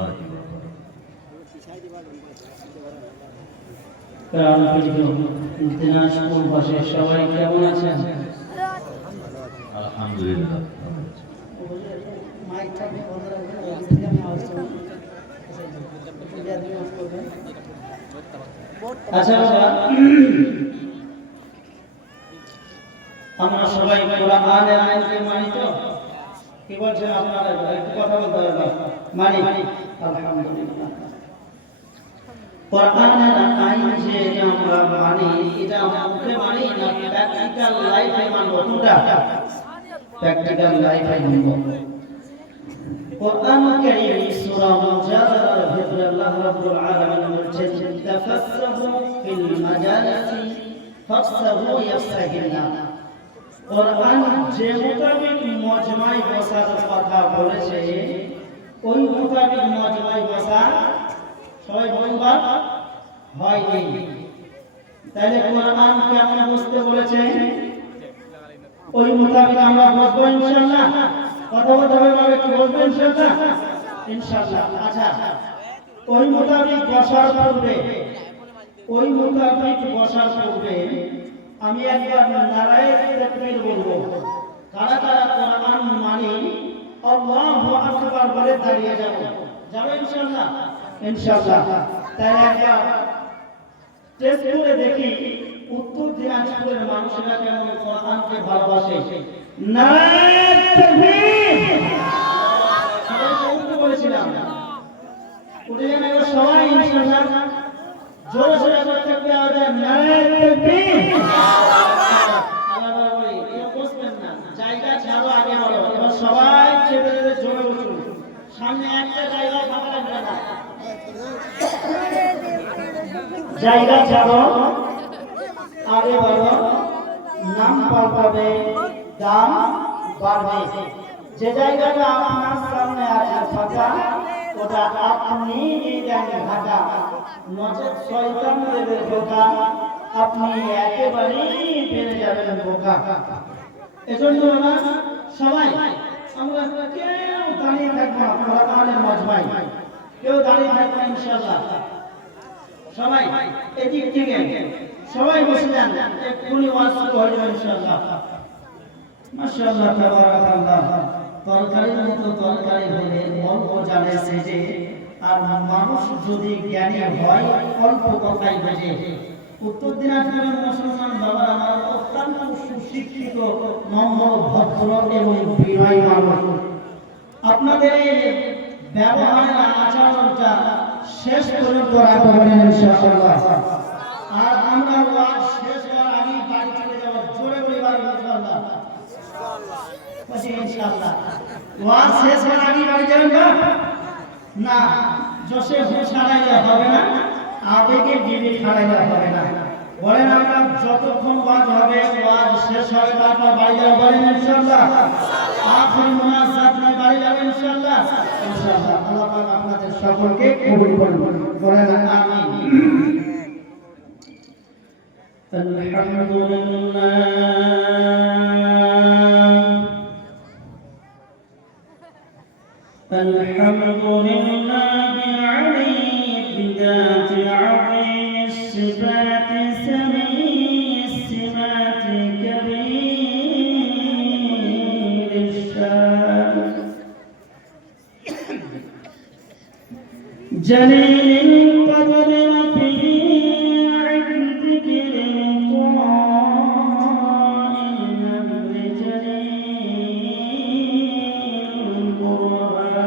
الله وبركاته. الحمد لله. আচ্ছা আমরা সবাই কোরআনের আইনকে মানি তো? কি বলছেন আপনারা? একটু কথা বলতে হবে। মানি? আলহামদুলিল্লাহ। কোরআনের আইন যে আমরা মানি, এটা মুখে মানি না, প্র্যাকটিক্যাল লাইফে মানব। কোনটা? প্র্যাকটিক্যাল লাইফে মানব। কোরআন কারীম সূরা মুজাদালার ভিতরে আল্লাহ রাব্বুল আলামিন বলেছেন, তাফাসসাহু ফিল মাজালিসি ফাফসাহু ইয়াফসাহিল্লাহ। কোরআন যে মোতাবেক মজমায় বসার কথা বলেছে, ওই মোতাবেক মজমায় বসা সবাই বলবা হয়নি। তাহলে কোরআন কেমন বুঝতে বলেছে, ওই মোতাবেক আমরা বসবো ইনশাআল্লাহ। কথা বলতে হবে, কি বলবো ইনশাআল্লাহ? ইনশাআল্লাহ। আচ্ছা, ওই মোতাবেক বসার পূর্বে আমি একবার নারায়ে তাকবীর বলবো। কারা কারা কোরআন মানি আল্লাহু আকবার বলে দাঁড়িয়ে যাব? যাবে ইনশাআল্লাহ? ইনশাআল্লাহ। তাই একবার টেস্ট করে দেখি উত্তর দিনাজপুরের মানুষেরা কেমন কোরআনকে ভালোবাসে। নারায়ে তাকবীর। সবাই বলেছিলাম উঠে যান এবার সবাই ইনশাআল্লাহ। জোরে জোরে করতে হবে নারায়ে তাকবীর। আল্লাহ বলে কেউ বসবেন না, জায়গা ছাড়ো, আগে বলো। এবার সবাই চেপে চেপে জোরে বসুন, সামনে একটা জায়গা ফাঁকা রাখবে না। জায়গা ছাড়ো, আগে বলো, নাম পাল্টাবে, দাম বাড়বে। যে জায়গাটা আপনার সামনে আছে ফাঁকা, ওটা আপনি নিয়ে ঢাকা, নচেত শয়তান দেবে ধোঁকা, আপনি একেবারেই পেরে যাবেন বোকা। এজন্য আমরা সবাই কেউ দাঁড়িয়ে থাকবো না, কোরআনের মজমায় কেউ দাঁড়িয়ে থাকবো না ইনশাআল্লাহ। সবাই এদিক থেকে সবাই বসে যান, এক্ষুনি ওয়াজ শুরু হয়ে যাবে ইনশাআল্লাহ। মাশাআল্লাহ, তাবারাকাল্লাহ। তরকারির মতো তরকারি হলে অল্প জানে সেজে, আর মানুষ যদি জ্ঞানী হয় অল্প কথাই বোঝে। উত্তর দিনাজপুরের মুসলমান বাবা আমার অত্যন্ত সুশিক্ষিত, নম্র, ভদ্র এবং বিনয়ী মানুষ। আপনাদের এই ব্যবহারের আচরণটা শেষ পর্যন্ত রাখবেন ইনশাআল্লাহ। আর আমরা ওয়াজ শেষ হওয়ার আগেই বাড়ি চলে যাব। জোরে পরিবার ইনশাআল্লাহ। ইনশাআল্লাহ ওয়াজ শেষ হওয়ার আগেই বাড়ি যাবেন না? জোশে ছাড়াইলে হবে না, আবেগে ডিবি ছাড়াইলে হবে না। বলেন আমরা যতক্ষণ ওয়াজ হবে, ওয়াজ শেষ হবে তারপর বাড়ি যাবো। বলেন ইনশাআল্লাহ। আখির মুনাজাত নিয়ে বাড়ি যাবেন ইনশাআল্লাহ। ইনশাআল্লাহ। আল্লাহ পাক আপনাদের সকলকে কবুল করুন। বলেন আমিন। আলহামদুলিল্লাহ الحمد لله علي بذات عظيم الصفات سميع السمات كبير الشان جليل القدر رفيع الذكر مطاع النبر جليل القرآن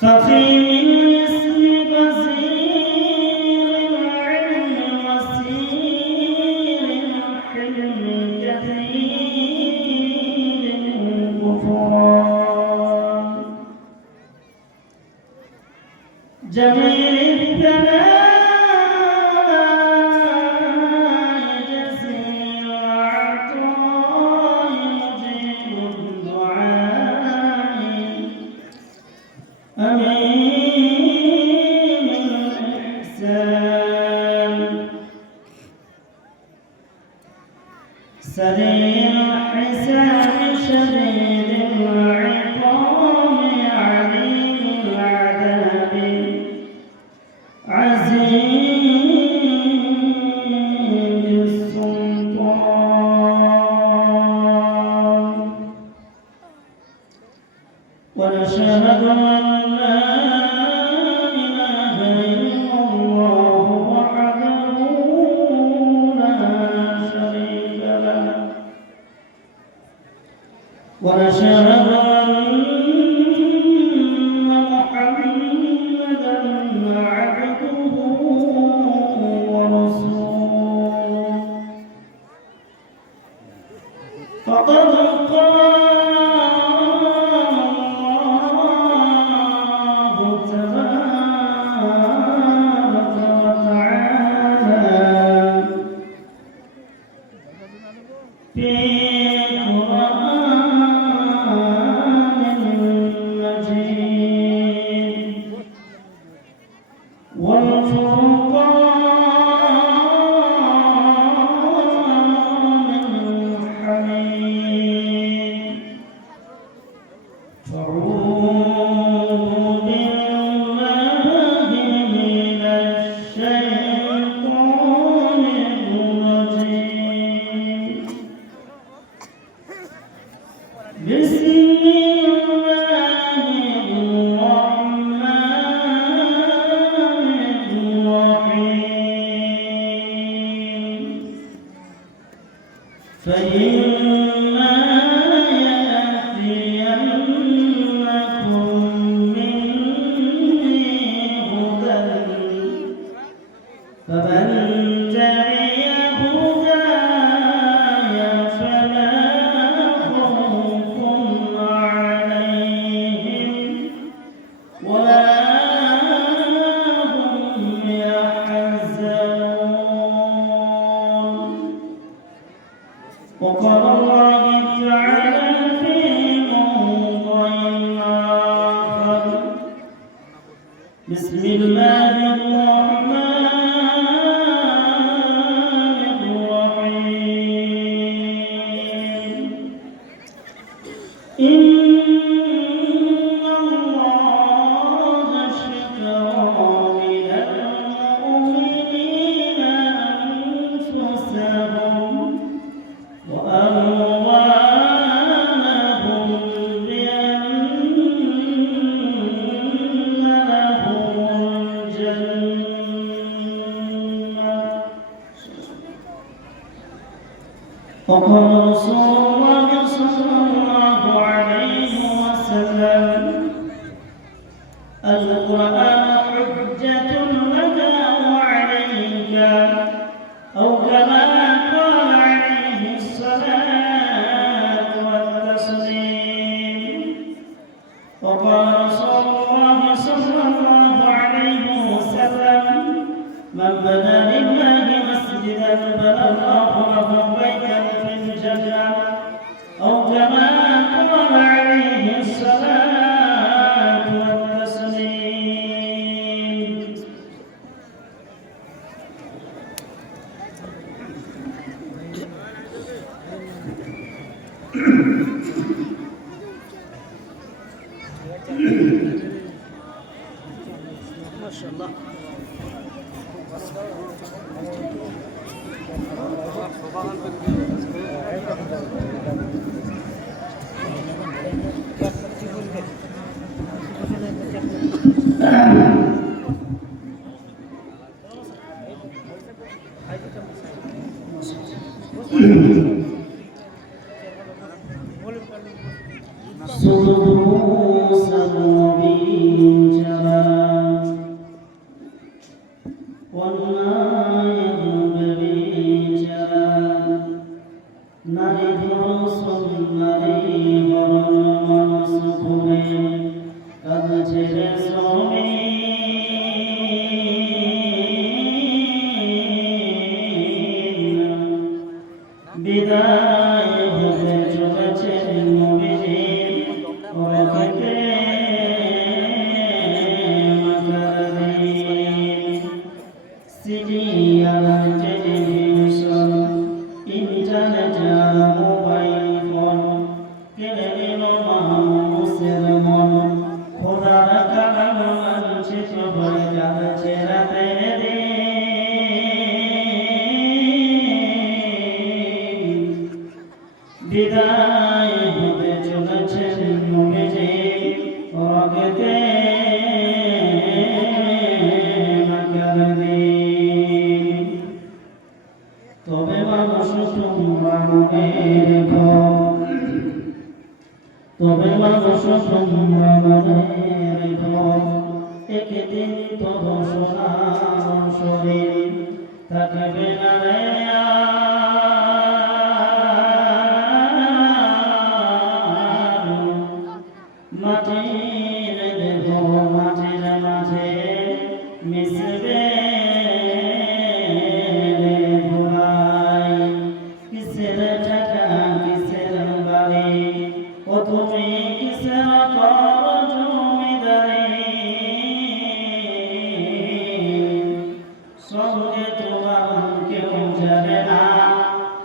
فخيم الاسم غزير العلم وسير الحلم كثير الغفران جميل الثناء جزيل العطاء مجيب الدعاء أمين الإحسان سريع الحساب شديد ونشهد أن لا إله إلا الله وحده لا شريك له ونشهد أن محمدا عبده ورسوله فقد قال فإما يأتينكم مني هدى فمن تبع هداي فلا خوف عليهم ولا هم يحزنون. وقال الله تعالى في موضع آخر: بسم الله الرحمن الرحيم إن الله اشترى من المؤمنين أنفسهم وأموالهم بأن لهم الجنة وقال رسول الله صلى الله عليه وسلم: القرآن حجة لك أو عليك أو كما قال عليه الصلاة والتسليم. وقال رسول الله صلى الله عليه وسلم: من بنى لله مسجدا بنى الله له بيتا في الجنة أو كما قال عليه الصلاة والتسليم. ما شاء الله. বিদায় হতে চলেছে মুমিন ওরে তবে মানুষ তোমরা মনে রেখো একদিন তব সোনার শরীর থাকবে না রে মাটির দেহ মাটির মাঝে মিশবে ভোলাই কিসের টাকা কিসের বাড়ি ও তুমি কিসের কর জমিদারি সঙ্গে তোমার কেউ যাবে না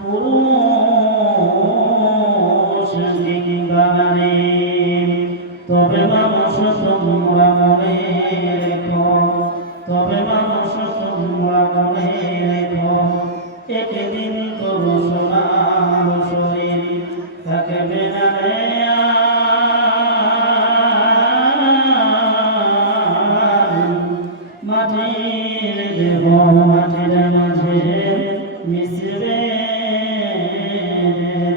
পুরুষ কিংবা নারী তবে মানুষ তোমরা মনে রেখো তবে মানুষ তোমরা মনে রেখো একদিন তব সোনার শরীর থাকবে না রে মাটির দেহ মাটির মাঝে মিশবে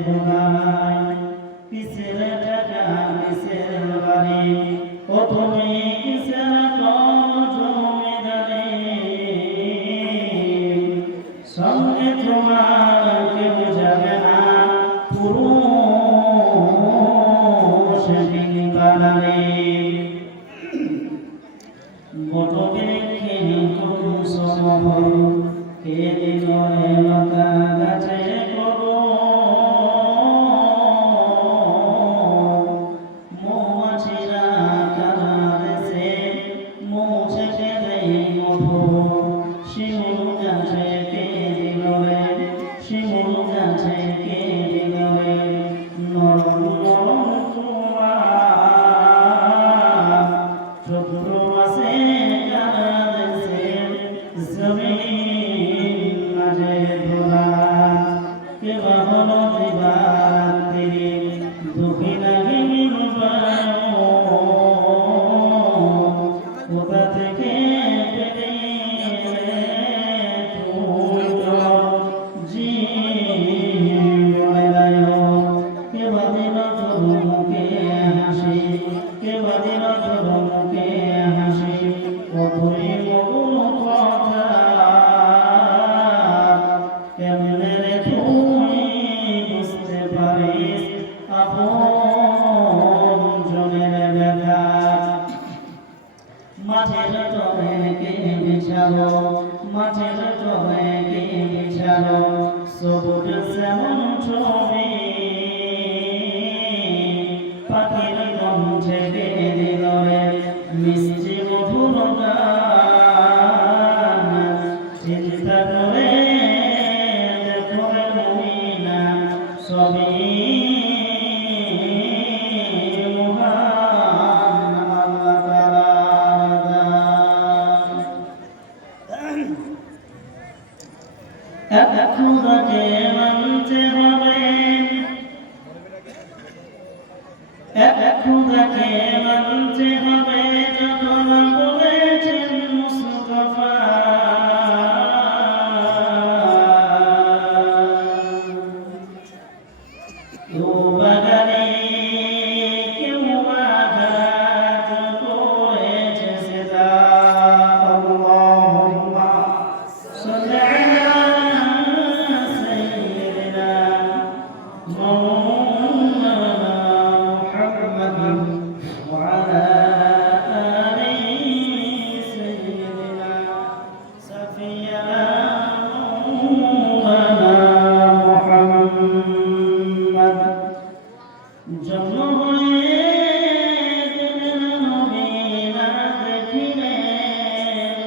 ভোলাই কিসের টাকা কিসের বাড়ি ও তুমি কিসের কম জমিদারি সঙ্গে তোমার কেউ যাবে না পুরুষ কিংবা নারী বটবৃক্ষে কুসুম কে দিল রে লতা গাছে করো মৌমাছিরা কারা দেশে মৌছে দেয় মধু শিমুল গাছে কে দিল রে শিমুল গাছে কে দিল রে নরম নরম তোমা চতুর মাসে কারা দেশে জমিন মাঝে ধরা কে বাহন দিবারাত্রি দুঃখী নাহি কোথা থেকে পেলে তুই তো জীবনায় কে বাদিল তোর মুখে হাসি কে বাদিল তোর মুখে হাসি কতই মগুন কথা কেমনে রে তুই বুঝতে পারিস আপন জনের ব্যথা মাঠের তলে কে বিছালো মাঠের তলে কে বিছালো সবুজ শ্যামল ছবি পাখির কণ্ঠে কে দিল রে মিষ্টি মধুর গান চিন্তা করে দেখো রে মুমিনা সবই মহান আল্লাহ তাআলার দান। এক খোদাকে মানতে হবে এক খোদাকে মানতে হবে যখন বলেছেন মুস্তাফা ও বাগানে কেউ আঘাত করেছে সেদা আল্লাহুম্মা সাল্লি আলা সাইয়্যিদিনা মাওলানা মুহাম্মাদ ওয়া আলা আলি সাইয়্যিদিনা সাফিয়ানা মাওলানা মুহাম্মাদ জন্ম হয়ে দিলেন নবী না দেখিলেন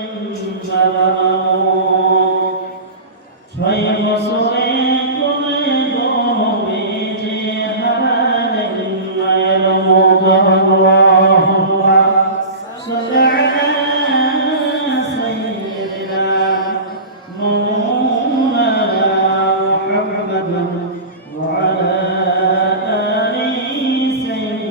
ছয় বছরে কোলে নবী যে হারালেন মায়ের মুখ আল্লাহুম্মা সাল্লি আলা সাইয়্যিদিনা মাওলানা মুহাম্মাদ ওয়া আলা আলি সাইয়্যিদিনা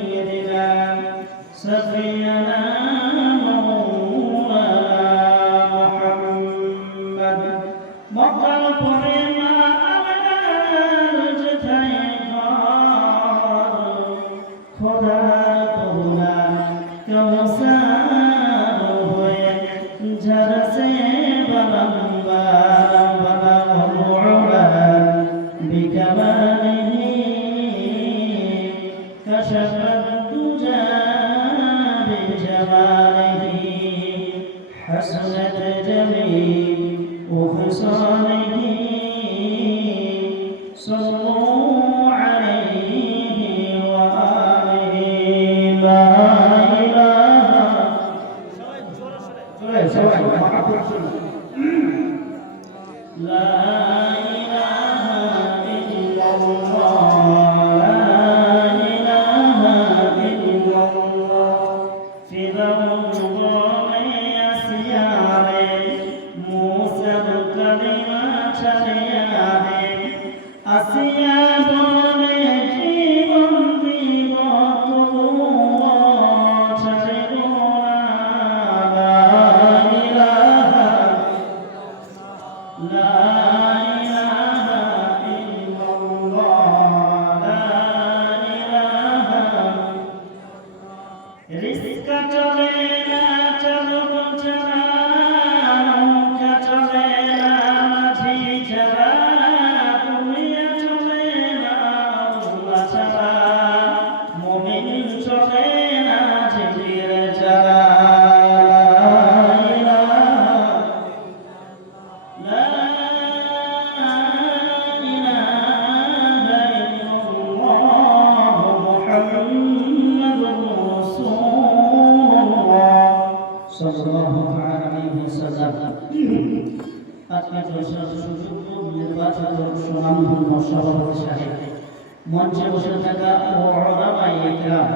খোদা করুণা কৌসার হয়ে ঝরসে বারংবার বালা বিকমালিহি কশফত দুজা বিজমালিহি حسنت جميع خصاله صلوا عليه وآله لا إله لا إله إلا الله لا إله إلا الله في আসিয়া বলে জীবন দিব তবুও ছাড়িব না লা ইলাহা ইল্লাল্লাহ লা ইলাহা রিজকা চলে না চলব ছাড়া নৌকা চলে না মাঝি ছাড়া মঞ্চে বসে থাকা ওলামায়ে কেরাম,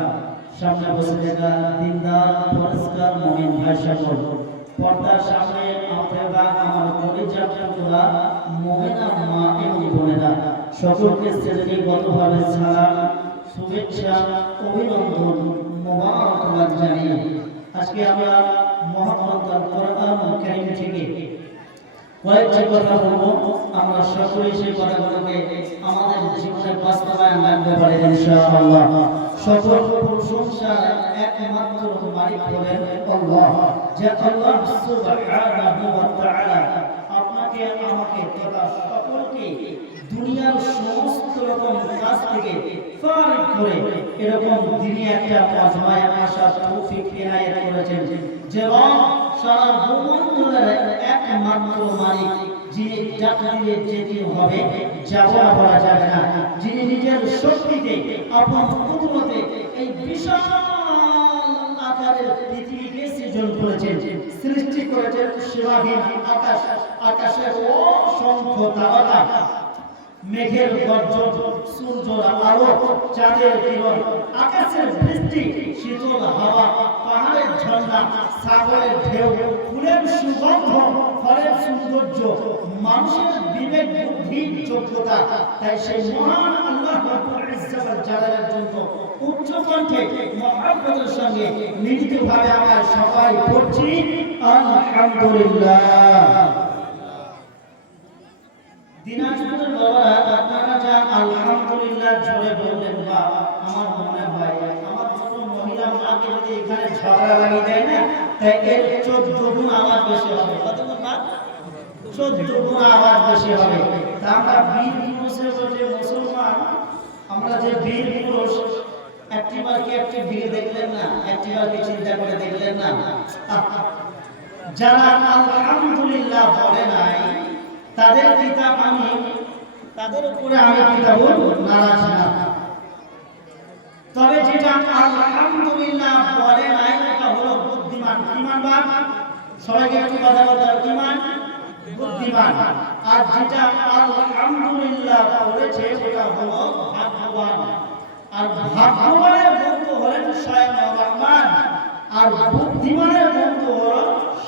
সামনে বসে থাকা দিনদার পরিষ্কার মুমিন ভাই সকল, পর্দার সামনে আপনারা আমার পরিচয় করা মুমিনা মা এবং বোনেরা সকলকে শ্রেণীগতভাবে সালাম, শুভেচ্ছা, অভিনন্দন, মোবারকবাদ জানিয়ে আজকে আমরা মহাগ্রন্থ কোরআন কারীম থেকে কয়েকটি কথা বলবো। আমরা সকলেই সেই কথাগুলোকে আমাদের জীবনে বাস্তবায়ন করতে পারি ইনশাআল্লাহ। সকল প্রশংসা একমাত্র মালিক হলেন আল্লাহ, যে আল্লাহ সুবহানাহু ওয়া তাআলা আপনাকে আমাকে তথা সকলকে দুনিয়ার সমস্ত রকম কাজ থেকে ফারিগ করে এরকম দিনে একটা মাজমায় আসার তৌফিক ইনায়েত করেছেন, যে সারা ভূমণ্ডলের একমাত্র মালিক, যিনি ডাক দিলে যেতে হবে, যাওয়া বলা যাবে না, যিনি নিজের শক্তিতে আপন কুদরতে এই বিশাল আকারের পৃথিবীকে সৃজন করেছেন, সৃষ্টি করেছেন সীমাহীন আকাশ, আকাশের অসংখ্য তারকা, মেঘের গর্জন, সূর্যের আলো, চাঁদের কিরণ, আকাশের বৃষ্টি, শীতল হাওয়া, পাহাড়ের ঝর্ণা, সাগরের ঢেউ, ফুলের সুগন্ধ, ফলের সৌন্দর্য, মানুষের বিবেক বুদ্ধি যোগ্যতা। তাই সেই মহান আল্লাহ রাব্বুল ইজ্জত ওয়াল জালালের জন্য উচ্চ কণ্ঠে মহব্বতের সঙ্গে মিলিতভাবে আমরা সবাই পড়ছি আলহামদুলিল্লাহ। দিনাজপুরের বাবারা, আপনারা যা আলহামদুলিল্লাহ জোরে বললেন, বা আমার মনে হয় আমার ছোট মহিলা মাকে যদি এখানে ঝগড়া লাগিয়ে দেয় না, তাই এর 14 গুণ আওয়াজ বেশি হবে। কত গুণ মা? 14 গুণ আওয়াজ বেশি হবে। তা আমরা বীর পুরুষের বলতে মুসলমান, আমরা যে বীর পুরুষ, একটিবার কি একটি বীর দেখলেন না? একটিবার কি চিন্তা করে দেখলেন না? যারা আলহামদুলিল্লাহ বলে নাই, তাদের কিতাব আমি, তাদের উপরে আমি কিতাব নারাজ না। তবে যেটা আলহামদুলিল্লাহ বলে নাই, এটা হলো বুদ্ধিমান। ইমানবান, সবাইকে একটু কথা বলতে হবে, ইমান বুদ্ধিমান। আর যেটা আলহামদুলিল্লাহ বলেছে, এটা হলো ভাগ্যবান। আর ভাগ্যবানের বন্ধু হলেন স্বয়ং রহমান, আর বুদ্ধিমানের বন্ধু হলো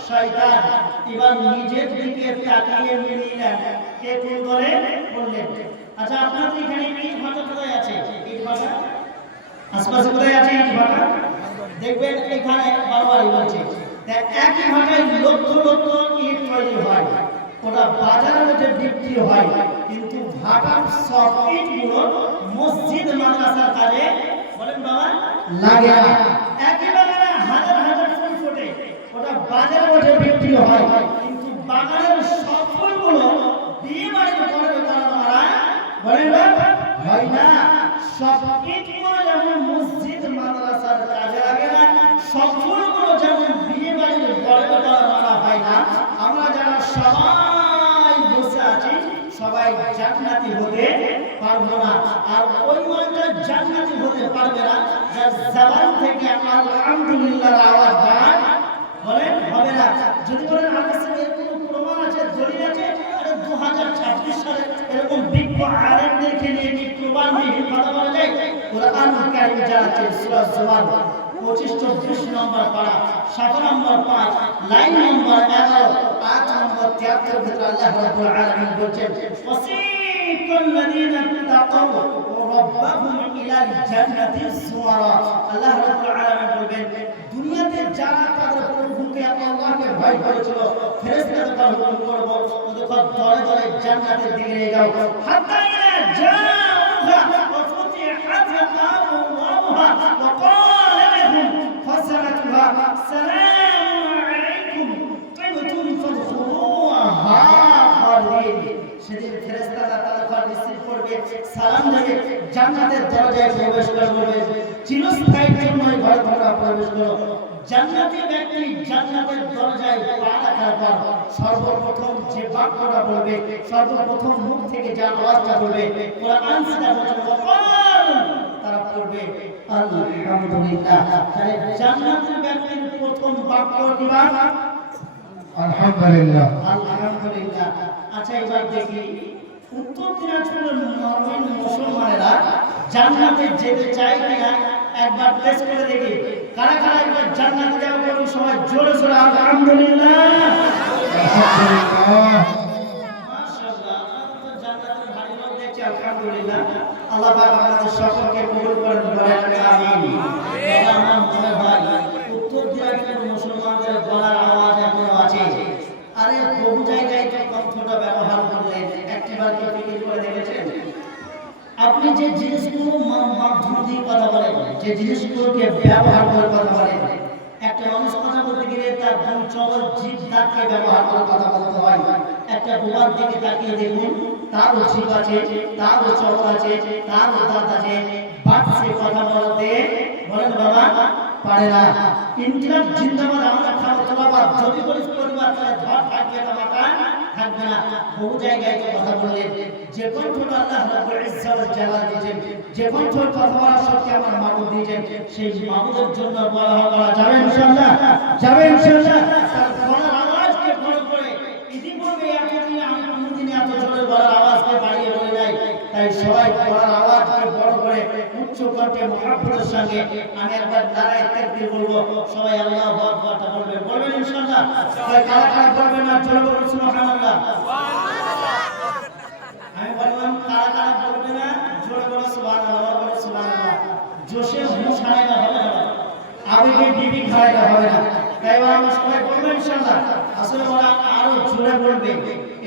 শয়তান। এবার নিজের দিকে তাকিয়ে মিলিলেন, কে কোন করে বললেন। আচ্ছা, আপনাদের এখানে ইট ভাটা কোথায় আছে? ইট ভাটা আশপাশে কোথায় আছে? ইট ভাটা দেখবেন এখানে বারবারই বলছে, একই ভাটায় লক্ষ লক্ষ ইট তৈরি হয়, ওটা বাজারে উঠে বিক্রি হয়, কিন্তু ভাটার সব ইটগুলো মসজিদ মাদ্রাসার কাজে, বলেন বাবা, লাগে না। একই বাগানে হাজার হাজার ফুল ফোটে, ওটা বাজারে ওঠে বিক্রি হয়, কিন্তু বাগানের সব ফুলগুলো বিয়ে বাড়ির পরে মারা বলেন হয় না। সব ইটগুলো যেমন মসজিদ মাদ্রাসার কাজে লাগে না, সব ফুলগুলো যেমন বিয়ে বাড়ির পরে মারা হয় না, আমরা যারা সবাই বসে আছি সবাই জান্নাতি হতে পারবো না। আর ওই মানুষটা জান্নাতি হতে পারবে না যার জবান থেকে আলহামদুলিল্লাহর আওয়াজ বার বলেন হবে না। যদি বলেন হাদিসে এর কোনো প্রমাণ আছে, দলিল আছে, আরে 2026 সালে এরকম বিজ্ঞ আলেমদেরকে নিয়ে কি প্রমাণ দিয়ে কথা বলা যায়? কোরআনুল কারীম জানাচ্ছে সূরা জুমার 25-24 নম্বর পারা, সাফা নম্বর 5, লাইন নম্বর 11, 5 নম্বর 73 ভিতরে আল্লাহ রাব্বুল আলামিন বলেন ওয়াসিকাল লাযীনা তাকাউ রাব্বাহুম ইলাল জান্নাতি যুমারা। আল্লাহ রাব্বুল আলামিন বলেন দুনিয়াতে যারা তাদের প্রভুকে আল্লাহকে ভয় করেছিল ফেরেশতাদের হুকুম করব ওদের দলে দলে জান্নাতের দিকে নিয়ে যাও, হাত্তা ইলা জাউহা ওয়া ফুতিহাত আবওয়াবুহা ওয়া ক্বালা লাহুম ফাসারাতুহা সালামু আলাইকুম তিবতুম ফাদখুলুহা খালিদিন। সেদিন ফেরেশতারা তাদের ঘর রিসিভ করবে, সালাম দেবে, জান্নাতের দরজায় প্রবেশ করবে, চিরস্থায়ীর জন্য এই ঘরে তোমরা প্রবেশ করো। জান্নাতি ব্যক্তি জান্নাতের দরজায় পা রাখার পর সর্বপ্রথম যে বাক্যটা বলবে, সর্বপ্রথম মুখ থেকে যে আওয়াজটা বলবে, কোরআন সেটা তারা পড়বে আলহামদুলিল্লাহ। তাহলে জান্নাতের ব্যক্তির প্রথম বাক্য দিবা আলহামদুলিল্লাহ। আলহামদুলিল্লাহ। আচ্ছা এবার দেখি উত্তর দিনাজপুরের মুসলমানেরা জান্নাতে যেতে চায় কিনা একবার টেস্ট করে দেখি। কারা কারা একবার জান্নাতে যাবে বলুন সবাই জোরে জোরে আলহামদুলিল্লাহ। আলহামদুলিল্লাহ। মাশাআল্লাহ, আমরা তো জান্নাতের ভারী লোক দেখছি আলহামদুলিল্লাহ। আল্লাহ পাক আমাদের সকলকে কবুল করেন বলেন আমিন। আমার মনে হয় উত্তর দিনাজপুরের মুসলমানদের গলার আওয়াজ এখনো আছে। আরে বহু জায়গায় তো কণ্ঠটা ব্যবহার করলেন, একবার কি ফিকির করে দেখেছেন? আপনি যে জিনিসগুলো মাধ্যম দিয়ে কথা বলেন, যে জিনিসগুলোকে ব্যবহার করে কথা বলেন, একটা মানুষ কথা বলতে গেলে তার দুই চবল জিভ দাঁতকে ব্যবহার করে কথা বলতে হয়। একটা বোবার দিকে তাকিয়ে দেখুন, তারও জিভ আছে, তারও চবল আছে, তারও দাঁত আছে, বাট সে কথা বলতে বলেন বাবা পারে না। ইনকিলাব জিন্দাবাদ, আমরা খাবো তোলাবাদ, যদি বলিস পরিবার তাহলে ধর থাকবে না, মাথা থাকবে না। বহু জায়গায় তো কথা বললেন, যে কণ্ঠটা আল্লাহ রাব্বুল ইজ্জত ওয়াল জালাল দিয়েছেন, যে কণ্ঠ কথা বলার শক্তি আমার মাবুদ দিয়েছেন, সেই মাবুদের জন্য বলা করা যাবে ইনশাআল্লাহ, যাবে ইনশাআল্লাহ। তার গলার আওয়াজকে বড় করে ইতিপূর্বে এতদিন আমি কোনদিন এত জোরে গলার আওয়াজকে বাড়িয়ে বলে নাই, তাই সবাই গলার আওয়াজকে বড় করে উচ্চ কণ্ঠে মুহাব্বতের সঙ্গে আমি একবার নারায়ে তাকবীর বলবো, সবাই আল্লাহু আকবার বলবেন, বলবেন ইনশাআল্লাহ। সবাই কারা কারা বলবেন না জোরে বলুন সুবহানাল্লাহ। আমি বললাম কারা কারা বলবে না জোরে বলো সুবহানাল্লাহ, বলো সুবহানাল্লাহ। জোশে হুঁশ হারাইলে হবে না, আবেগে ডিবি খাওয়াইলে হবে না। তাই আমরা সবাই বলবো ইনশাআল্লাহ। আসলে ওরা আরো জোরে বলবে,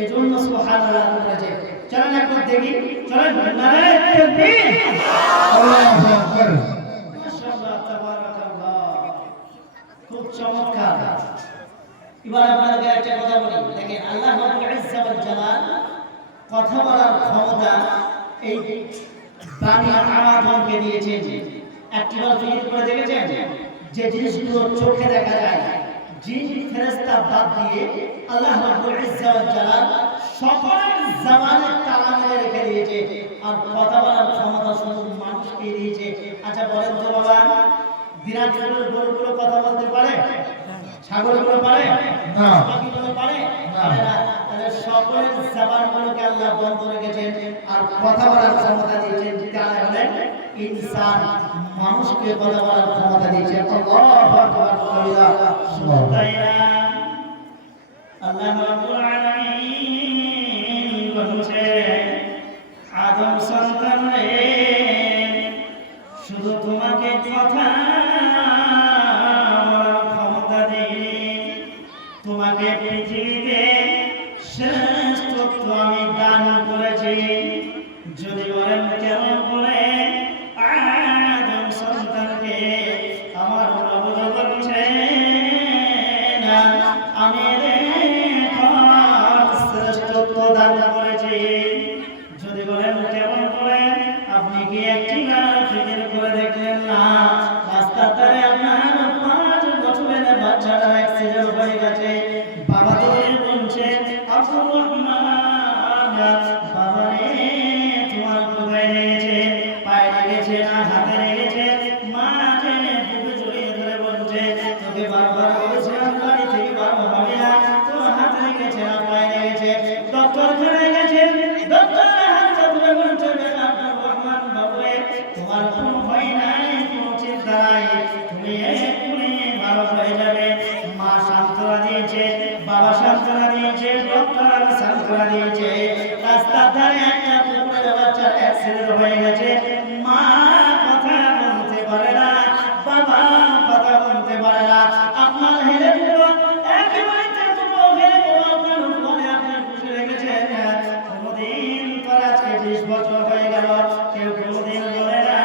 এজন্য সুবহানাল্লাহ বলেছে। চলেন একবার দেখি, চলেন নারায়ে তাকবীর, আল্লাহু আকবার। মাশাআল্লাহ তাবারাকাল্লাহ, খুব চমৎকার। এবার আপনাদের একটা কথা বলি, দেখেন আল্লাহ রাব্বুল ইজ্জত ওয়াল জালাল কথা বলার ক্ষমতা এই বানি আদমকে দিয়েছেন। একবার ফিকির করে দেখেছেন যে জিনিসগুলো চোখে দেখা যায়, জিন ফেরেশতা বাদ দিয়ে আল্লাহ রাব্বুল ইজ্জত ওয়াল জালাল সকল জবানে তালা মেরে রেখে দিয়েছে, আর কথা বলার ক্ষমতা শুধু মানুষকে দিয়েছে। আচ্ছা বলেন তো বাবা, দিনাজপুরের গরুগুলো কথা বলতে পারে? ছাগলগুলো পারে? না। পাখিগুলো পারে? পারে না। তাহলে সকলের জবানগুলোকে আল্লাহ বন্ধ রেখেছেন আর কথা বলার ক্ষমতা দিয়েছেন কারা হলেন? ইনসান, মানুষকে কথা বলার ক্ষমতা দিয়েছেন। আল্লাহু আকবার, সুবহানাল্লাহ। আল্লাহ রাব্বুল আলামিন বলেছেন, আদম সন্তান রে, শুধু তোমাকে কথা তোমাকে পৃথিবীতে শ্রেষ্ঠত্ব আমি দান করেছি। যদি বলেন কেমন করে? আদম সন্তানকে শুরু হয়ে গেছে। মা কথা বলতে পারে না, বাবা কথা বলতে পারে না, আপনার হেলে দুটো একেবারে দুটো হেলে আপনার মনে আপনি বসে রেখেছেন। কোনদিন পর আজকে 20 বছর হয়ে গেল, কেউ কোনদিন বলে না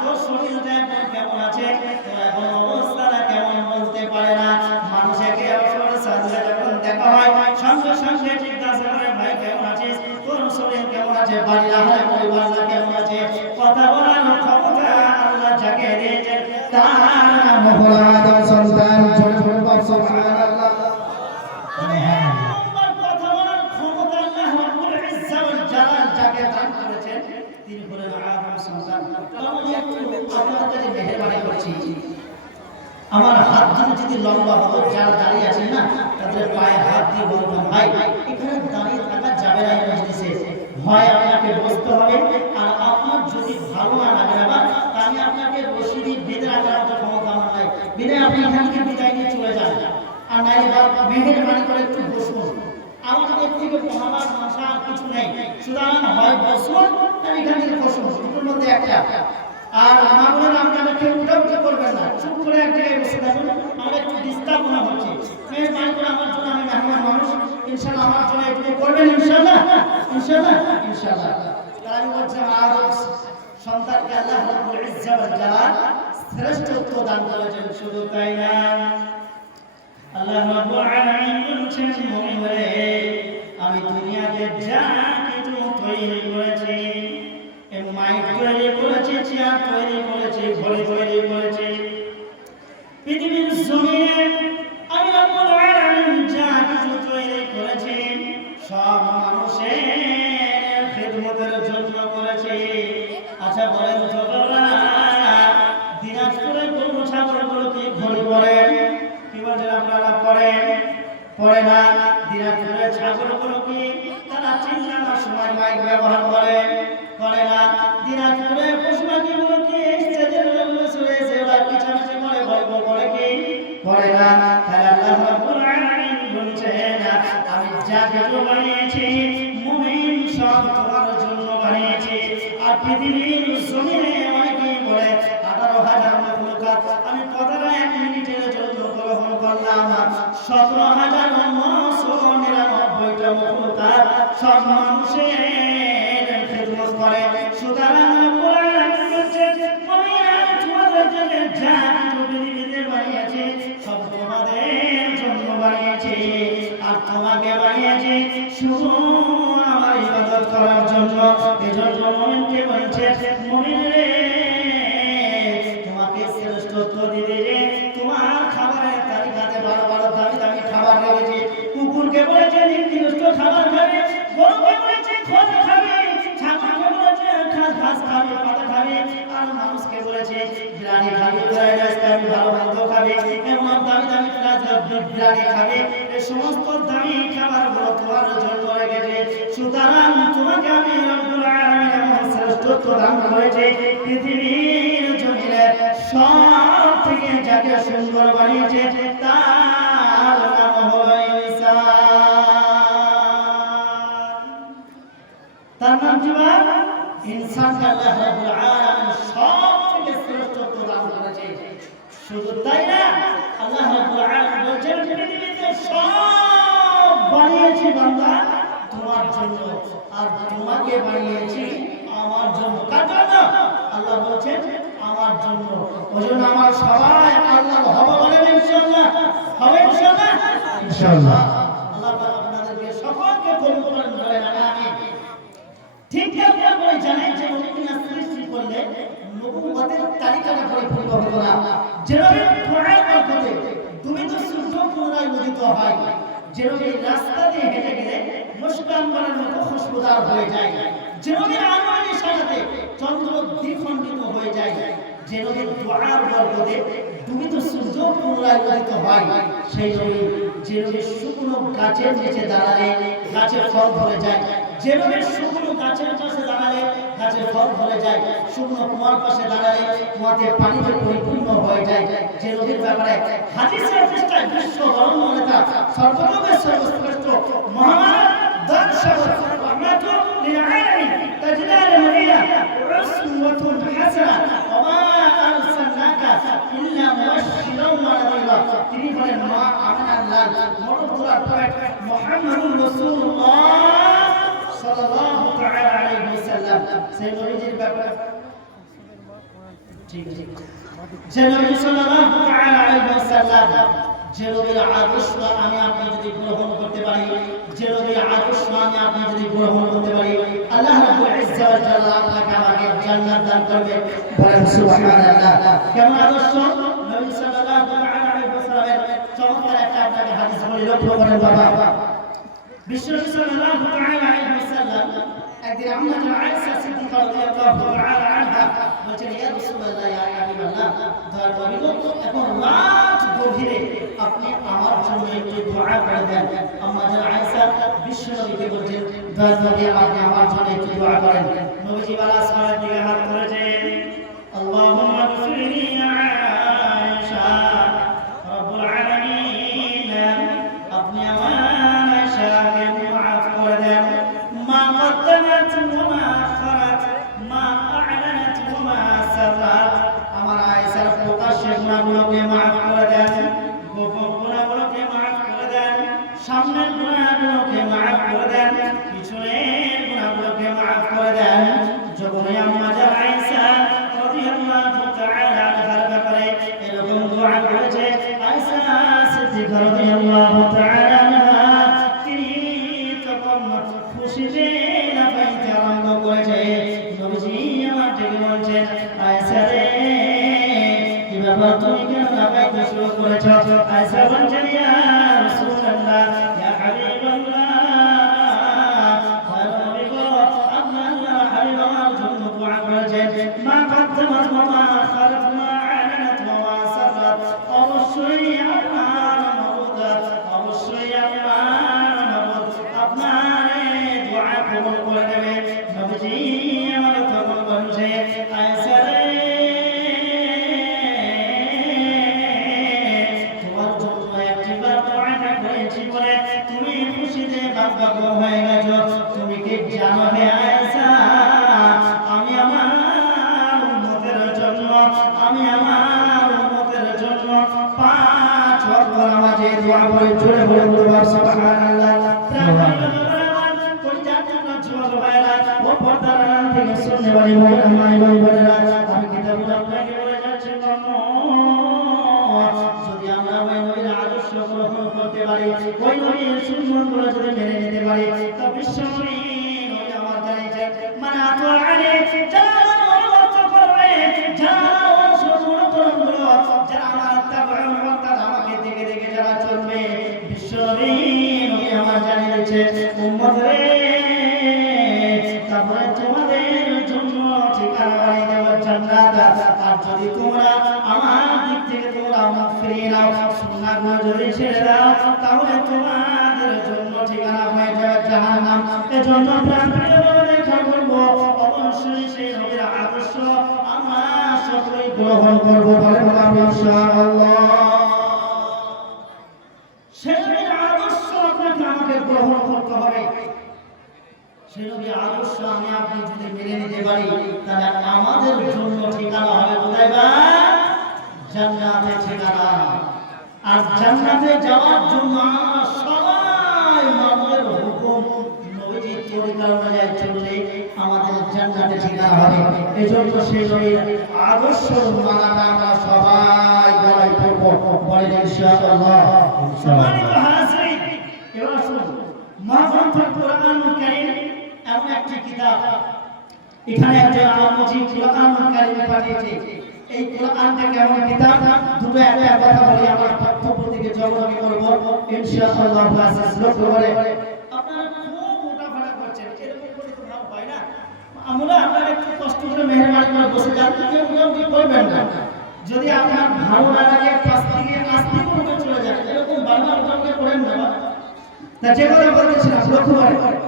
তোর শরীরটা এখন কেমন আছে, তোর এখন অবস্থাটা কেমন বলতে পারে না। মানুষ একে অপরের সাথে যখন দেখা হয় সঙ্গে সঙ্গে জিজ্ঞাসা করে ভাই কেমন আছিস, তোর শরীর কেমন আছে, বাড়ির আহার পরিবারটা কেমন আছে। কথা বলার ক্ষমতা আল্লাহ যাকে দিয়েছেন তার নাম হলো আদম সন্তান। সুবহানাল্লাহ। কথা বলার ক্ষমতা আল্লাহ রাব্বুল ইজ্জা ওয়াল জালাল যাকে দান করেছেন তিনি হলেন আদম সন্তান। আমি একটু আপনাদের কাছে মেহেরবানি করছি, আমার হাত যদি লম্বা হতো, যারা দাঁড়িয়ে আছেন না তাদের পায়ে হাত দিয়ে বলবেন ভাই এখানে দাঁড়িয়ে থাকা যাবে না, এই মজলিসে হয় আপনাকে বসতে হবে, আর আপনার যদি ভালো না লাগে না তাহলে আপনাকে রশি দিয়ে বেঁধে রাখার মতো ক্ষমতা আমার নাই, বেঁধে আপনি এখান থেকে বিদায় নিয়ে চলে যান। আর নাইলে মেহেরবানি করে একটু বসুন, আমাদের এর থেকে মহামার ভাষা কিছু নেই, সুতরাং হয় বসুন আর এখান থেকে বসুন, দুটোর মধ্যে একটা। আর আমার মনে আপনারা কেউ উঠে করবেন না, চুপ করে এক জায়গায় বসে থাকুন, আমার একটু ডিস্টার্ব মনে হচ্ছে। মেহরবানি করে আমার জন্য, আমি মেহমান মানুষ, ইনশাআল্লাহ আমার জন্য একটু করবেন, ইনশাআল্লাহ ইনশাআল্লাহ ইনশাআল্লাহ। তাই আমি বলছিলাম আদম সন্তানকে আল্লাহ রাব্বুল ইজ্জা ওয়াল জালাল শ্রেষ্ঠত্ব দান করেছেন। শুধু তাই না, আল্লাহ রাব্বুল আলামিন বলেছেন মুমিনরে আমি দুনিয়াতে যা কিছু তৈরি করেছি, মাইক তৈরি করেছি, চেয়ার তৈরি করেছি, ঘড়ি তৈরি করেছি, পৃথিবীর জমিনে আমি রাব্বুল আলামিন যা কিছু তৈরি করেছি সব মানুষের খিদমতের জন্য করেছি। আচ্ছা বলেন তো বাবা, দিনাজপুরে গরু ছাগলগুলো কি ঘড়ি পরে? কি বলেন আপনারা পড়েন? পড়ে না। দিনাজপুরে ছাগলগুলো কি তারা চিল্লানোর সময় মাইক ব্যবহার করে? করে না। দিনাজপুরে পশু পাখিগুলো কি স্টেজের উপরে চলে এসে ওরা কিচামিচি করে গল্প করে কি? করে না। তাই আল্লাহ রাব্বুল আলামিন বলছেন আমি যা কিছু বানিয়েছি মুমিন সব তোমার জন্য বানিয়েছি। আর পৃথিবীর জমিনে অনেকেই বলে 18,000 মাখলুকাত, আমি কথাটা 1 মিনিটের জন্য গ্রহণ করলাম। 17,999টা মাখলুকাত সব মানুষের খিদমত করে। সুতরাং রাব্বুল আলামিন বলছেন আমি তোমাদের জন্য যা কিছু পৃথিবীতে বানিয়েছি সব তোমাদের জন্য বানিয়েছি, আর তোমাকে বানিয়েছি শুধু আমার ইবাদত করার জন্য। এজন্য মুমিনকে বলছে মুমিন রে তোমাকে শ্রেষ্ঠত্ব দিতে যে তোমার খাবারের তালিকাতে 12 দামি দামি খাবার রেখেছে। কুকুরকে বলেছে নির্দিষ্ট খাবার খাবে, গরুকে বলেছে খড় খাবে, ছাগলকে বলেছে ঘাস খাবে, পাতা খাবে, আর মানুষকে বলেছে বিরিয়ানি খাবে, ফ্রাইড রাইস খাবে, ভালো মন্দ খাবে, এমন দামি দামি বিরিয়ানি খাবে। এই সমস্ত দামি খাবারগুলো তোমার জন্য রেখেছে। সুতরাং তোমাকে আমি রব্বুল আলামিন এমন শ্রেষ্ঠত্ব দান করেছে, পৃথিবীর জমিনে সব থেকে যাকে সুন্দর বানিয়েছে তার নাম হলো ইনসান। তার নাম কি? ইনসানকে আল্লাহ রাব্বুল আলামিন সব থেকে শ্রেষ্ঠত্ব দান করেছে। শুধু তাই না, আল্লাহ রাব্বুল আলামিন বলেছেন পৃথিবীতে সব বানিয়েছি বান্দা তোমার জন্য, আর তোমাকে বানিয়েছি আমার জন্য। কার জন্য? আল্লাহ বলেছেন আমার জন্য। ওজন্য আমার সবাই আল্লাহ হবে বলেন ইনশাআল্লাহ, হবে ইনশাআল্লাহ ইনশাআল্লাহ। আল্লাহ পাক আপনাদেরকে সকলকে কবুল করেন, বলেন আমিন। ঠিক আছে, আপনি জানেন যে নবীনা সৃষ্টি করলে নবুয়তের তালিকাটা পরিপূর্ণ হতো না। যেভাবে দোয়ার বরকতে তুমি তো সূর্য পুনরায় উদিত হয়, যেভাবে রাস্তা দিয়ে হেঁটে গেলে মুস্কান করার মতো খুশবুদার হয়ে যায়, যেভাবে আলোর ইশারাতে চন্দ্র দ্বিখণ্ডিত হয়ে যায়, যেভাবে দোয়ার বরকতে তুমি তো সূর্য পুনরায় উদিত হয়, সেই যেভাবে শুকনো গাছের নিচে দাঁড়ালে গাছের ফল ধরে যায়, যেভাবে শুকনো গাছের পাশে দাঁড়ালে গাছের ফল ধরে যায়, শুকনো কুয়ার পাশে দাঁড়ালে কুয়াতে পানিতে পরিপূর্ণ হয়ে যায়, যে নদীর ব্যাপারে হাদিসের পৃষ্ঠায় বিশ্ব ধর্ম নেতা সর্বলোকের সর্বশ্রেষ্ঠ মহামানব দর্শক রহমাতুল লিল আলামিন তাজলা হাসানা ওয়া মা আরসালনাকা ইল্লা মুবাশশিরাও ওয়া নাযীরা। তিনি হলেন মা আমিনার লাল মরদুলার প্রফেট মুহাম্মদুর রাসূলুল্লাহ সাল্লাল্লাহু তাআলা আলাইহি ওয়াসাল্লাম। সেই নবীজির ব্যাপারে ঠিক আছে, যে নবী সাল্লাল্লাহু তাআলা আলাইহি ওয়াসাল্লাম, যে নবীর আদর্শ আমি আপনি যদি গ্রহণ করতে পারি, যে নবীর আদর্শ আমি আপনি যদি গ্রহণ করতে পারি, আল্লাহ রাব্বুল ইজ্জা ওয়াল জালাল আপনাকে আমাকে জান্নাত দান করবে। বলেন সুবহানাল্লাহ। কেমন আদর্শ? নবী সাল্লাল্লাহু তাআলা আলাইহি ওয়াসাল্লামের চমৎকার একটা আপনাকে হাদিস বলি, লক্ষ্য করেন বাবা। বিশ্বনবী সাল্লাল্লাহু তাআলা আলাইহি ওয়াসাল্লাম একদিন আম্মা আয়েশা সিদ্দিকা রাদিয়াল্লাহু তাআলা আনহা বলেন, ইয়া রাসূলুল্লাহ, ইয়া হাবিবাল্লাহ, দয়া করে এখন রাত গভীরে আপনি আমার জন্য একটু দোয়া করে দেন। আম্মা আয়েশা বিশ্বনবীকে বলেন, দয়া করে আপনি আমার জন্য একটু দোয়া করেন। নবীজি বালা আসমানের দিকে হাত তুলেছেন, আল্লাহুম্মা গফিরলি ইয়া আয়েশা রব্বুল আলামিন, আপনি আমার আয়েশাকে মাফ করে দেন। মা কদ্দামাত ওয়া মা আখারাত, মা আ'লানাত ওয়া মা সারাত, আমার আয়েশার প্রকাশ্যে গুনাহগুলোকে মাফ করে দেন, গোপন গুনাহগুলোকে মাফ করে দেন, সামনের গুনাহগুলোকে মাফ করে দেন, পিছনের গুনাহগুলোকে মাফ করে দেন। যখন আম্মা আয়েশা রাদিয়াল্লাহু তাআলা আনহার ব্যাপারে এরকম দোয়া করেছে, আয়েশা সিদ্দিকা রাদিয়াল্লাহু তাআলা আনহা তিনি তখন খুশিতে লাফাইতে আরম্ভ করেছে। নবীজি আমার ডেকে বলছেন, আয়েশা রে, কি ব্যাপার, তুমি কেন লাফাইতে শুরু করেছ? আয়েশা বলছেন, ইয়া রাসূলুল্লাহ, ইয়া হাবিবাল্লাহ, আপনার হাবিব আমার জন্য দোয়া করেছেন। মা কদ্দামাত ওয়া মা আখারাত, মা আ'লানাত ওয়া মা সারাত, অবশ্যই আপনার মাবুদ, অবশ্যই আপনার মাবুদ আপনার দোয়া কবুল করে নেবে। নবীজি আমার তখন বলছে, আয়েশা রে, তোমার জন্য একটিবার দোয়া করেছি বলে তুমি খুশিতে বাগবাগ হয়ে গেছো। তুমি কি জানো হে আয়েশা, আমি আমার উম্মতের জন্য, আমি আমার উম্মতের জন্য 5 ওয়াক্ত নামাজে দোয়া করে জোরে বলে বলবো সুবহানাল্লাহ। আমি কিতাবে আপনাকে বলে যাচ্ছি, যদি আমরা ওই নবীর আদর্শ গ্রহণ করতে পারি, ওই নবীর সুন্নতগুলো যদি মেনে নিতে পারি, তো বিশ্বনবী নবী আমার জানিয়েছেন, মানে আতআনি, যারা অনুগত করবে, যারা অনুসরণ যারা আমার তাবউন ওয়াক্তাদ আমাকে দেখে দেখে যারা চলবে, বিশ্বনবী নবী আমার জানিয়েছে, উম্মত রে, তারপরে তোমাদের জন্য ঠিকানা বানিয়ে দেব জান্নাত। আর যদি তোমরা আমার দিক থেকে তোমরা মুখ ফিরিয়ে নাও, সুন্নাহগুলো যদি ছেড়ে দাও, তাহলে তোমাদের জন্য ঠিকানা হয়ে যাবে জাহান্নাম। এজন্য প্রাণপ্রিয়ভাবে দেখা করবো, অবশ্যই সেই নবীর আদর্শ আমরা সকলেই গ্রহণ করবো। বলেন ইনশাআল্লাহ। সেই নবীর আদর্শ আপনাকে আমাকে গ্রহণ করতে হবে। সেই নবীর আদর্শ আমি আপনি যদি মেনে নিতে পারি, তাহলে আমাদের জন্য ঠিকানা হবে কোথায়? জান্নাতে ঠিকানা। আর জান্নাতে যাওয়ার জন্য আমরা সবাই মানবের হুকুম নবীজির তরিকা অনুযায়ী চললে আমাদের জান্নাতে ঠিকানা হবে। এজন্য সেই নবীর আদর্শ মানাটা আমরা সবাই গলায় পড়ব। বলেন ইনশাআল্লাহ। সম্মানিত হাজিরিন, এবার শুনুন, মহাগ্রন্থ কোরআনুল কারীম এমন একটি কিতাব, এখানে একজন আলমজি কোরআনুল কারীম পাঠিয়েছে। এই কোরআনটা কেমন কিতাব, দুটো একটা কথা বলি, আমরা বক্তব্য থেকে জবাব করব ইনশাআল্লাহ। লক্ষ্য করে আপনারা খুব মোটাফাটা করছেন, এরকম করে তো ভাব হয় না। আমরা আপনারা একটু কষ্ট করে মেহরবানি করে বসে যান, কেউ মোটামুটি করবেন না। যদি আপনার ভালো না লাগে পাশ থেকে আস্তে করে চলে যান, এরকম বারবার ওটাকে করেন না। তা যে কথা বলছিলাম, লক্ষ্য করে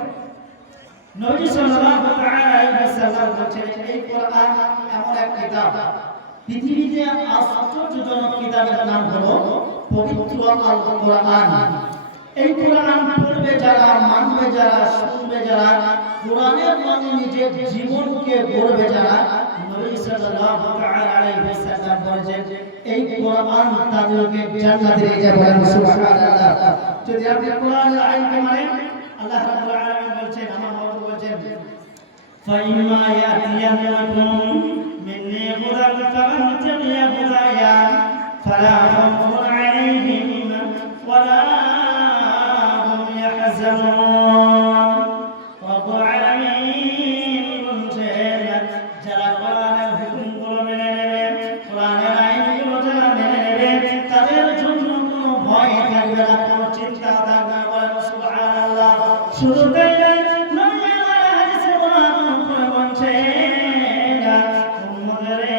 নবী সাল্লাল্লাহু আলাইহি ওয়াসাল্লাম বলেছেন, এই কোরআন এমন এক কিতাব, পৃথিবীতে আশ্চর্যজনক কিতাবের নাম হলো পবিত্র আল কোরআন। এই কোরআন পড়বে যারা, মানবে যারা, শুনবে যারা, কোরআনের মানে নিজের জীবনকে গড়বে যারা, নবী সাল্লাল্লাহু তাআলা আলাইহি ওয়াসাল্লাম বলেছেন এই কোরআন তাদেরকে জান্নাতে নিয়ে যাবে সুবহানাল্লাহ। যদি আপনি কোরআনের আইনকে মানেন, আল্লাহ রাব্বুল আলামিন বলেন, আমার মাবুদ বলেন, ফাইম্মা ইয়াতিয়াকুম মিন্নি হুদান ফামান তাবি'a হুদায়া ফালা খাউফুন আলাইহিম ওয়ালা হুম ইয়াহজানুন। রব্বুল আলামিন বলেন, যারা কোরআনের হুকুমগুলো মেনে নেবে, কোরআনের আইনগুলো যারা মেনে নেবে, তাদের জন্য কোনো ভয় থাকবে না, কোনো চিন্তা থাকবে না। বলেন সুবহানাল্লাহ। শুধু তাই না, নবী আমার হাদিসে কোরআন করে বলছেন, উম্মতরে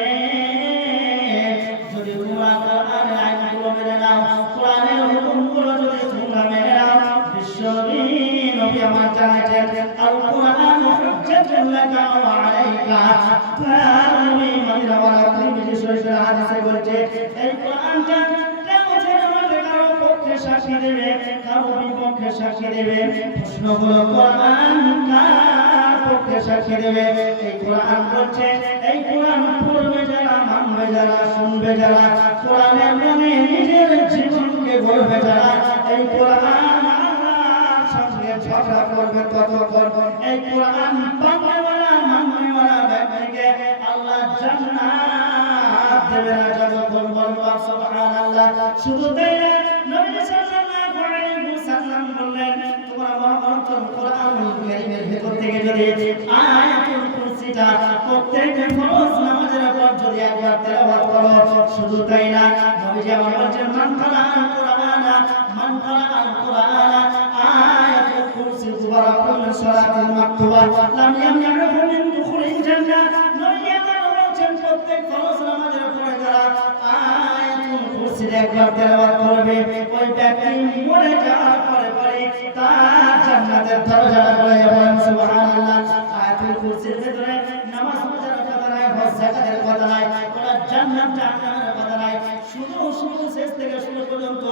যদি তোমরা কোরআনের আইনগুলো মেনে নাও, কোরআনের হুকুমগুলো যদি তোমরা মেনে নাও, বিশ্বনবী নবী আমার জানাচ্ছেন, আল কোরআন হুজ্জাতুল লাকা ওয়া আলাইকা। নবী মদিনা ওয়ালা তিরমিজি শরীফের হাদিসে বলছে, এই কোরআনটা কিয়ামতের মাঠে কারো পক্ষে সাক্ষী দেবে, কারো বিপক্ষে সাক্ষী দেবে। প্রশ্ন হলো, কোরআন কার পক্ষে সাক্ষী দেবে? এই কোরআন বলছে, এই কোরআন পড়বে যারা, মানবে যারা, শুনবে যারা, কোরআনের মনে নিজের জীবনকে গড়বে যারা, এই কোরআন আল্লাহর সঙ্গে ঝগড়া করবে ততক্ষণ এই কোরআন মাননেওয়ালা ব্যক্তিকে আল্লাহ জান্নাত দেবে না যতক্ষণ। বলবা সুবহানাল্লাহ। শুধু তাই না, নবী সাল্লাল্লাহু আলাইহি ওয়াসাল্লাম বললেন, তোমরা মহাগ্রন্থ কোরআনুল কারীমের ভেতর থেকে যদি আয়াতুল কুরসিটা প্রত্যেক ফরজ নামাজের পর যদি একবার তেলাওয়াত করো, শুধু তাই না, নবীজি আমার বলেন, মান কারাআল কুরআনা আয়াতুল কুরসি মুবারাকুন সালাতুল মাকতুবা লাম ইয়ামনাহু মিন দুখুলিল জান্নাহ। নবীজি আমার বলেন, প্রত্যেক ফরজ নামাজের পরে যারা আয়াতুল কুরসি একবার তেলাওয়াত করবে, ওই ব্যক্তি মরে যাওয়ার পরে তার জান্নাতের দরজাটা খুলে যাবে। সুবহানাল্লাহ। আয়াতুল কুরসির ভিতরে নামাজ রোজার কথা নাই, হজ যাকাতের কথা নাই, ওরা জান্নাত জাহান্নামের কথা নাই, শুধু শেষ থেকে শুরু পর্যন্ত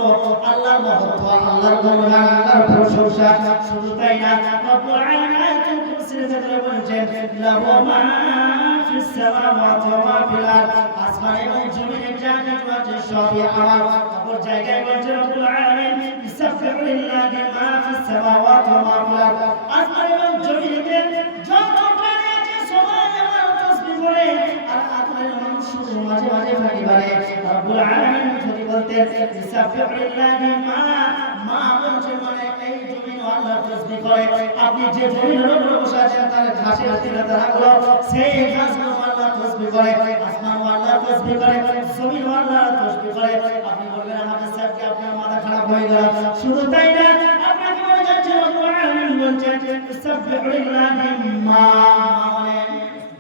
আল্লাহর মহত্ব, আল্লাহর গুণগান, আল্লাহর প্রশংসা। শুধু তাই না, রব্বুল আলামিন আয়াতুল কুরসির ভিতরে বলেছেন, লাহু মা ফিস সামাওয়াতি ওয়া মা ফিল আরদ। আসমান এবং জমিনে যা কিছু আছে সবই আমার। অপর জায়গায় বলেছেন রব্বুল আলামিন, ইসবিহু লিল্লাহি মা ফিস সামাওয়াতি ওয়া মা ফিল আরদ। আসমান এবং জমিনে যত প্রাণী আছে সবাই আমার তাসবিহ করে, আর আদমের মানুষ শুধু মাঝে মাঝে ফাঁকি মারে। রব্বুল আলামিন যদি বলতেন ইসবিহু লিল্লাহি মা বলছে মানে এই জমিন আল্লাহর তাসবিহ করে। আপনি যে জমিনের উপরে বসে আছেন তার ঘাসের তিনটাগুলো, সেই ঘাসগুলো আল্লাহর তাসবিহ করে, আসমান আল্লাহর তাসবিহ করে, জমিন আল্লাহর তাসবিহ করে। আপনি বলবেন আমাদের স্যারকে আপনার মাথা খারাপ হয়ে গেল। শুধু তাই না, আপনাকে বলে যাচ্ছে রব্বুল আলামিন বলছেন ইসবিহু লিল্লাহি মা মানে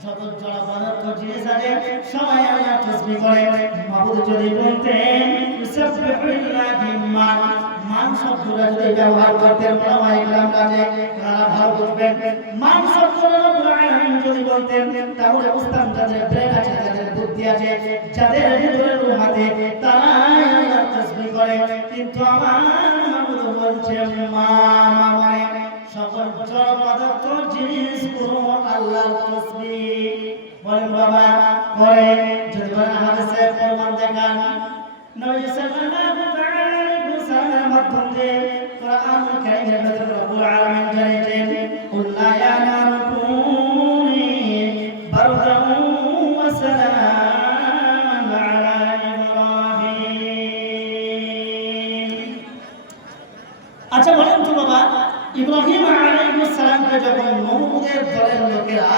যত জড় পদার্থ জিনিস আছে সবাই আল্লাহর তাসবিহ করে। মাবুদ যদি বলতেন ইসবিহু লিল্লাহি মান শব্দটা যদি ব্যবহার করতেন, ওলামায়ে কেরাম কাছে তারা ভালো বুঝবেন। মান শব্দটা রব্বুল আলামিন যদি বলতেন, তাহলে বুঝতাম যাদের ব্রেন আছে, যাদের বুদ্ধি আছে, যাদের ভিতরে রূহ আছে, তারাই আল্লাহর তাসবিহ করে। কিন্তু আমার মাবুদ বলছে মা মানে সকল জড় পদার্থ জিনিসগুলো আল্লাহর তাসবিহ। বলেন বাবা করে। যদি বলেন হাদিসে প্রমাণ দেখান, নবী সাল্লাল্লাহু আলাইহি ওয়াসাল্লামের মাধ্যমে কোরআনুল কারীমের ভিতরে রব্বুল আলামিন জানিয়েছেন, কুল লা ইয়া নারু কুনি বারদান ওয়া সালামান আলা ইব্রাহিম। আচ্ছা বলেন তো বাবা, ইব্রাহিম আলাইহিস সালামকে যখন নমরুদের দলের লোকেরা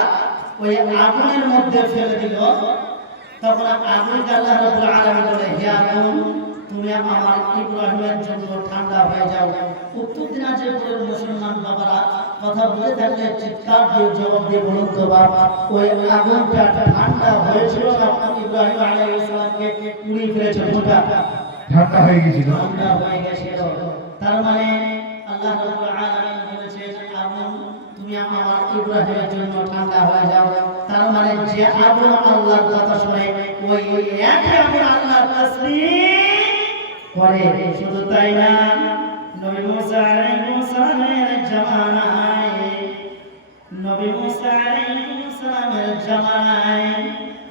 ওই আগুনের মধ্যে ফেলে দিল, তখন আগুনকে আল্লাহ রাব্বুল আলামিন বলে, হে আগুন তুমি আমার ইব্রাহিমের জন্য ঠান্ডা হয়ে যাও। উত্তর দিনাজপুরের মুসলমান বাবারা কথা বলে থাকলে চিৎকার দিয়ে জবাব দিয়ে বলুন তো বাবা, ওই আগুনটা ঠান্ডা হয়েছিল না ইব্রাহিম আলাইহিস সালামকে পুড়িয়ে ফেলেছে? ঠান্ডা হয়ে গেছিল। ঠান্ডা হয়ে গেছিল। তার মানে আল্লাহ রাব্বুল আলামিন বলেছেন, আগুন তুমি আমার ইব্রাহিমের জন্য ঠান্ডা হয়ে যাও। তার মানে যে আগুন আল্লাহর কথা শুনে ওই একই আগুন আল্লাহর তাসবিহ করে। শুধু তাই না, নবী মুসা আলাইহিস সালামের জামানায় নবী মুসা আলাইহিস সালামের জামানায়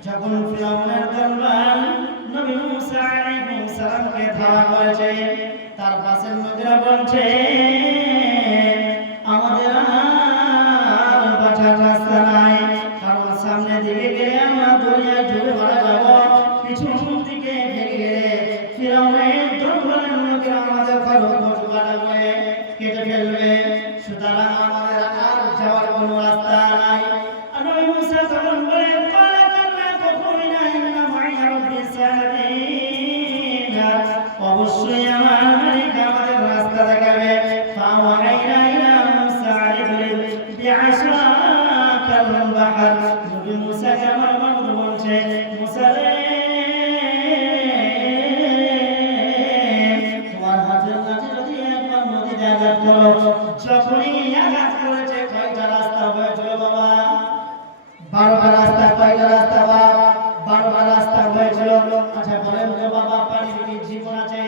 যখন ফিরআউনের দরবার নবী মুসা আলাইহিস সালামকে ধাওয়া করেছে, তার পাশের লোকেরা বলছে আমাদের আর বাঁচার রাস্তা নাই, কারণ সামনে দিকে গেলে আমরা দুনিয়ায় ডুবে মারা যাব, পিছন দিকে গেলে ফিরআউনের দরবারের লোকেরা আমাদের খরচ কাটাবে, কেটে ফেলবে, সুতরাং আমাদের আর যাওয়ার কোনো রাস্তা নাই। আর নবী মুসা তখন বলে অবশ্যই আমার মালিক আমাদের রাস্তা দেখাবে। ফাওয়াইনা ইলা মুসা আলাইহিস বিআশাকাল বাহর, নবী মুসা আমার বন্ধু বলছে মুসা রে তোমার হাতের কাছে যদি একবার নদীতে আঘাত করো, যখনই আঘাত করেছে কয়টা রাস্তা হয়েছিল বাবা? 12টা রাস্তা। কয়টা রাস্তা বাবা? 12টা রাস্তা হয়েছিল। আচ্ছা বলেন তো বাবা, পানি কি জীবন আছে?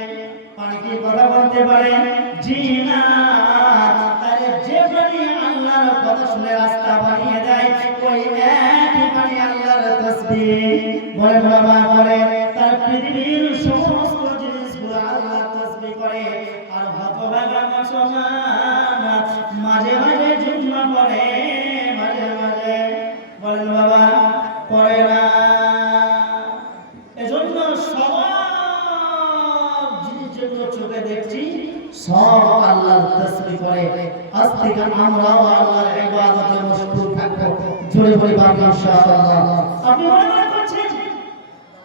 পানি কি কথা বলতে পারে? জি না। তাহলে যে পানি আল্লাহর কথা শুনে রাস্তা বানিয়ে দেয়, ওই একই পানি আল্লাহর তাসবিহ বলেন বাবা করে। তার পৃথিবীর সমস্ত জিনিসগুলো আল্লাহর তাসবিহ করে। আর হতভাগা মুসলমান মাঝে মাঝে জুম্মা পড়ে, মাঝে মাঝে বলেন বাবা পড়ে না। এজন্য সব জিনিস যেগুলো চোখে দেখছি সব আল্লাহর তাসবিহ করে। আজ থেকে আমরাও আল্লাহর ইবাদতে মশগুল থাকবো। জোরে বলি বাবা ইনশাআল্লাহ। আপনি মনে করছেন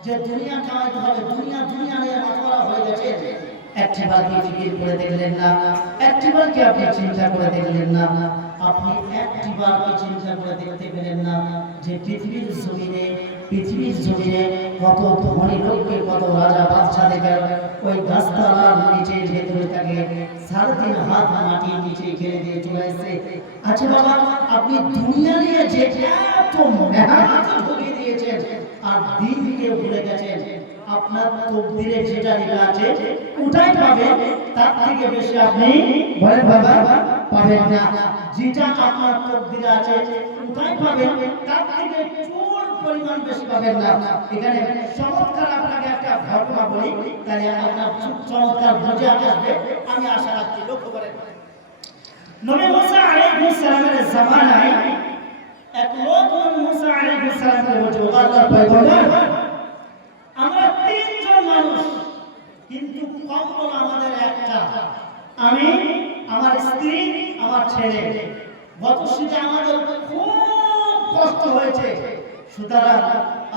যে দুনিয়া কামাইতে হবে, দুনিয়া নিয়ে মাথা হয়ে গেছে, একটিবার কি ফিকির করে দেখলেন না? একটিবার কি আপনি চিন্তা করে দেখলেন না? আপনি একটিবার কি চিন্তা করে দেখতে পেলেন না যে পৃথিবীর জমিনে কত ধনী লোককে, কত রাজা বাদশা দেখে ওই গাছতলার নিচে ভেতরে থাকে 3.5 হাত মাটির নিচে ফেলে দিয়ে চলে এসেছে। আচ্ছা বাবা, আপনি দুনিয়া নিয়ে যে এত মেহনত ঢুকিয়ে দিয়েছেন আর দিনকে ভুলে গেছেন, আপনার তকদিরে যেটা লেখা আছে ওটাই পাবেন, তার থেকে বেশি আপনি বলেন বাবা পাবেন না। যেটা আপনার তকদিরে আছে ওটাই পাবেন, তার থেকে চুল পরিমাণ বেশি পাবেন না। এখানে চমৎকার আপনাকে একটা ঘটনা বলি, তাহলে আপনার চমৎকার বুঝে আসবে, আমি আশা রাখছি। লক্ষ্য করেন, নবী মুসা আলাইহিস সালামের জামানায় এক লোক নবী মুসা আলাইহিস সালামকে বলছে, ও আল্লাহর পয়গম্বর, আমরা 3 জন মানুষ, কিন্তু কম্বল আমাদের একটা, আমি, আমার স্ত্রী, আমার ছেলে। গত শীতে আমাদের খুব কষ্ট হয়েছে, সুতরাং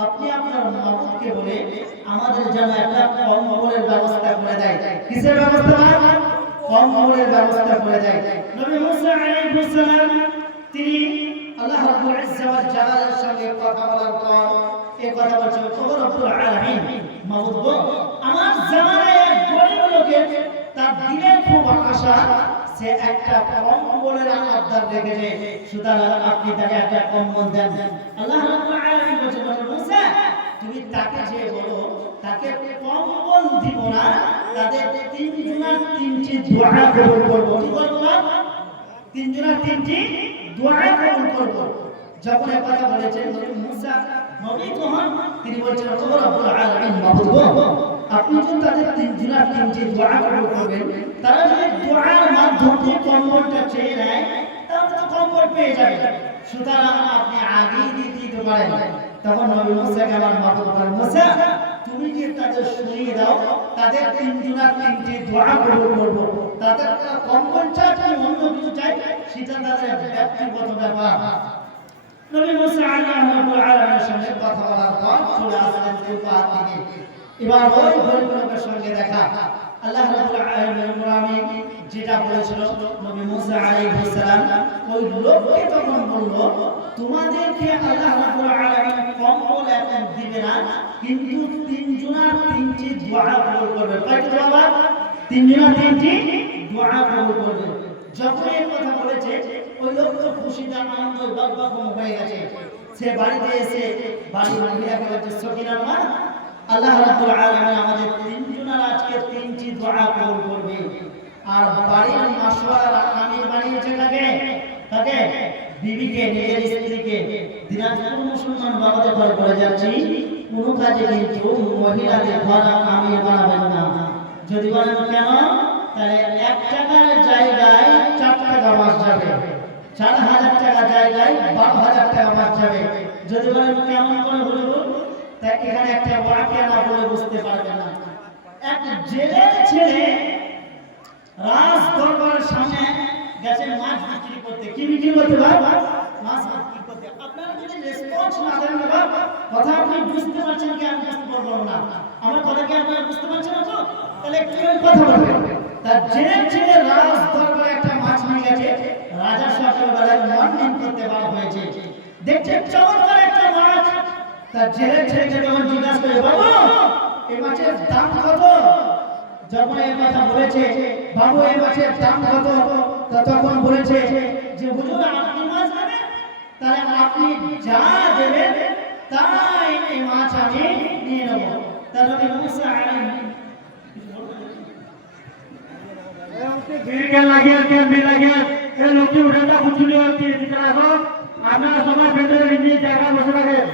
আপনি আপনার মাবুদকে বলে আমাদের জন্য একটা কম্বলের ব্যবস্থা করে দেয়। কিসের ব্যবস্থা? কম্বলের ব্যবস্থা করে দেয়। নবী মুসা আলাইহিস সালাম তিনি আল্লাহ রাব্বুল ইজ্জা ওয়াল জালালের সঙ্গে কথা বলার পর এই কথা বলছেন, ও রব্বুল আলামিন, মাবুদ গো, আমার জামানায় এক গরিব লোকের তার দিলের খুব আশা, সে একটা কম্বলের আবদার রেখেছে, সুতরাং আপনি তাকে একটা কম্বল দেন। আল্লাহ রাব্বুল আলামিন বলেন, মুসা তুমি তাকে যে বলো তাকে কম্বল দিব না, তাদের 3 জনের 3টি দোয়া কবুল করব। কি করব? 3 জনের 3টি দোয়া কবুল করব। যখন এই কথা বলেছেন মুসা নবী তখন তিনি বলছেন, ও রব্বুল আলামিন, মাবুদ গো, আপনি যদি তাদের 3 জনের 3টি দোয়া কবুল করবেন, তারা যদি দোয়ার মাধ্যমে কম্বলটা চেয়ে নেয় তাহলে তো কম্বল পেয়ে যাবে, সুতরাং আপনি আগেই দিতে পারেন। তখন নবী মুসাকে আমার মাবুদ বলেন, মুসা তুমি কি তাদের শুনিয়ে দাও, তাদের 3 জনের 3টি দোয়া কবুল করব, তাদের কম্বল চাই কি অন্য কিছু চাই সেটা তাদের ব্যক্তিগত ব্যাপার। নবী মুসা আলাইহিস সালামের সঙ্গে কথা বলার পর চলে আসলেন পাহাড় থেকে। এবার ওই গরিব লোকের সঙ্গে দেখা। আল্লাহ রাব্বুল আলামিন যেটা বলেছিল নবী মুসা আলাইহিস সালাম, ওই লোককে তখন বলল, তোমাদেরকে আল্লাহ রাব্বুল আলামিন কম্বল এখন দিবে না, কিন্তু 3 জনের 3টি দোয়া কবুল করবে। কয়টা দোয়া? 3 জনের 3টি দোয়া কবুল করবে। যখন এই কথা বলেছে ওই লোক তো খুশিতে আনন্দ বাগবাগম হয়ে গেছে। সে বাড়িতে এসে বাড়ির মহিলাকে বলছে, সকিনার মা, আল্লাহ রাব্বুল আলামিন আমাদের 3 জনের আজকে 3টি দোয়া কবুল করবে। আর বাড়ির মাশওয়ারা আমির বানিয়েছে কাকে? বিবিকে, নিজের স্ত্রীকে। দিনাজপুর মুসলমান বাবাদের ঘর করে যাচ্ছি, কোনো কাজে কিন্তু মহিলাদের ঘর আমি বানাবেন না। যদি বলেন কেন, তাহলে 1 টাকার জায়গায় 4 টাকা মাস যাবে, 4000 টাকা জায়গায় 12000 টাকা মাস যাবে। যদি বলেন কেমন করে বলবো, তাই এখানে একটা ওয়াকিয়া না বলে বুঝতে পারবেন না। এক জেলের ছেলে রাজ দরবারের সামনে গেছে মাছ বিক্রি করতে। কি বিক্রি করতে ভাই? মাছ বিক্রি করতে। আপনারা যদি রেসপন্স না দেন না, কথা আপনি বুঝতে পারছেন কি আমি বুঝতে পারবো না? আমার কথা কি আপনারা বুঝতে পারছেন না তো? তাহলে কি কথা বলবেন? তার জেলের ছেলে রাজ দরবারে একটা মাছ নিয়ে গেছে, রাজা সকালবেলায় মর্নিং করতে বার হয়েছে, দেখছে চমৎকার একটা মাছ। তার জেলের ছেলেকে যখন জিজ্ঞাসা করে, বাবু এই মাছের দাম কত? যখন এই কথা বলেছে, বাবু এই মাছের দাম কত, তখন বলেছে যে হুজুর আপনি মাছ নেবেন, তাহলে আপনি যা দেবেন তাই এই মাছ আমি নিয়ে নেব। তার নবী মুসা আলাইহিস লোকটি উঠে কুচুলি আপনারা সবাই ভেতরে জায়গা বসে থাকেন।